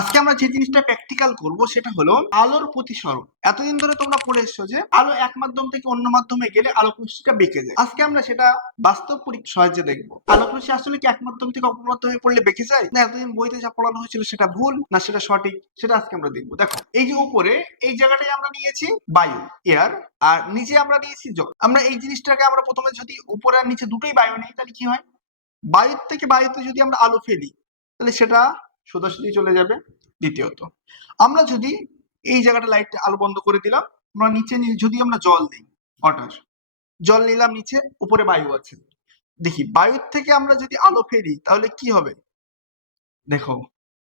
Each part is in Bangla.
আজকে আমরা যে জিনিসটা প্র্যাকটিক্যাল করব সেটা হলো আলোর প্রতিসরণ। এতদিন ধরে তোমরা পড়ে এসছো যে আলো এক মাধ্যম থেকে অন্য মাধ্যমে গেলে আলোক রশ্মিটা বেঁকে যায়। আজকে আমরা সেটা বাস্তব পরীক্ষার সাহায্যে দেখবো আলোক রশ্মি আসলে কি এক মাধ্যম থেকে অপর মাধ্যমে পড়লে বেঁকে যায়, না এতদিন বইতে যা পড়ানো হয়েছিল সেটা ভুল, না সেটা সঠিক, সেটা আজকে আমরা দেখবো। দেখো এই যে উপরে এই জায়গাটায় আমরা নিয়েছি বায়ু, এয়ার, আর নিচে আমরা নিয়েছি জল। আমরা এই জিনিসটাকে আমরা প্রথমে যদি উপরে আর নিচে দুটোই বায়ু নিই তাহলে কি হয়, বায়ুর থেকে বায়ুতে যদি আমরা আলো ফেলি তাহলে সেটা সোজাসুজি চলে যাবে। দ্বিতীয়ত আমরা যদি এই জায়গাটা লাইট আলো বন্ধ করে দিলাম, আমরা নিচে যদি আমরা জল দিই, ওয়াটার, জল নিলাম নিচে, উপরে বায়ু আছে, দেখি বায়ুর থেকে আমরা যদি আলো ফেলি তাহলে কি হবে। দেখো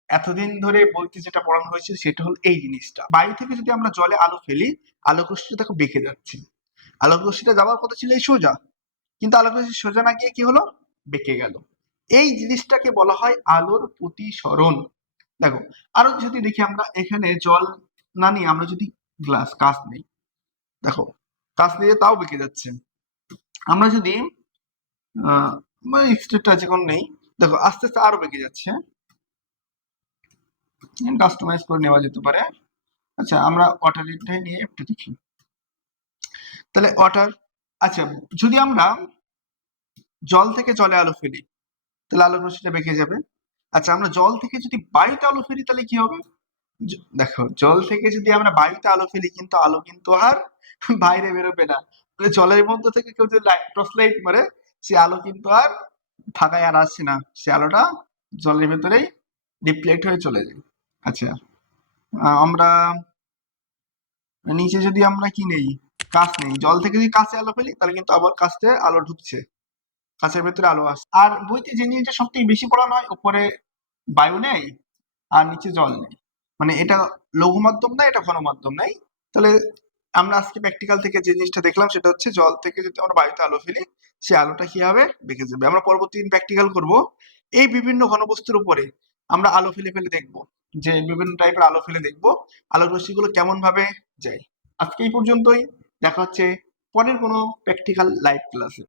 এতদিন ধরে বলতে যেটা পড়ানো হয়েছে সেটা হলো এই জিনিসটা, বায়ু থেকে যদি আমরা জলে আলো ফেলি আলোক রশ্মিটা দেখো বেঁকে যাচ্ছে। আলোক রশ্মিটা যাওয়ার কথা ছিল এই সোজা, কিন্তু আলোক রশ্মি সোজা না গিয়ে কি হলো, বেঁকে গেল। এই জিনিসটাকে বলা হয় আলোর প্রতিসরণ। দেখো আরো যদি দেখি আমরা এখানে জল না নিয়ে আমরা যদি গ্লাস কাঁচ নেই, দেখো কাঁচ নিয়ে তাও বেঁকে যাচ্ছে। আমরা যদি স্টেটটা যেমন নেই, দেখো আস্তে আস্তে আরো বেঁকে যাচ্ছে। কাস্টমাইজ করে নেওয়া যেতে পারে। আচ্ছা আমরা ওয়াটারটাই নিয়ে একটু দেখি, তাহলে ওয়াটার। আচ্ছা যদি আমরা জল থেকে জলে আলো ফেলি তাহলে আলোক রশ্মিটা বেঁকে যাবে। আচ্ছা আমরা জল থেকে যদি বায়ুতে আলো ফেলি তাহলে কি হবে, দেখো জল থেকে যদি আমরা বায়ুতে আলো ফেলি কিন্তু আলো কিন্তু আর বাইরে বেরোবে না, মানে জলের মধ্যে থেকে কেউ যদি টর্চ লাইট মারে সে আলো কিন্তু আর ফাঁকায় আর আসছে না, সে আলোটা জলের ভেতরেই রিফ্লেক্ট হয়ে চলে যায়। আচ্ছা আমরা নিচে যদি আমরা কি নেই, কাঁচ নেই, জল থেকে যদি কাঁচে আলো ফেলি তাহলে কিন্তু আবার কাঁচে আলো ঢুকছে, কাঁচের ভেতরে আলো আসছে। আর বইতে যে জিনিসটা সব থেকে বেশি পড়ানো হয়, উপরে বায়ু নেই আর নিচে জল নেই, মানে এটা লঘু মাধ্যম না, এটা ঘন মাধ্যম নাই। তাহলে আমরা আজকে প্র্যাকটিক্যাল থেকে যে জিনিসটা দেখলাম সেটা হচ্ছে জল থেকে যদি আমরা বায়ুতে আলো ফেলি সে আলোটা কি হবে, বেঁকে যাবে। আমরা পরবর্তী দিন প্র্যাকটিক্যাল করব এই বিভিন্ন ঘনবস্তুর উপরে আমরা আলো ফেলে ফেলে দেখব, যে বিভিন্ন টাইপের আলো ফেলে দেখব আলোক রশ্মিগুলো কেমন ভাবে যায়। আজকে এই পর্যন্তই, দেখা হচ্ছে পরের কোনো প্র্যাকটিক্যাল লাইভ ক্লাসে।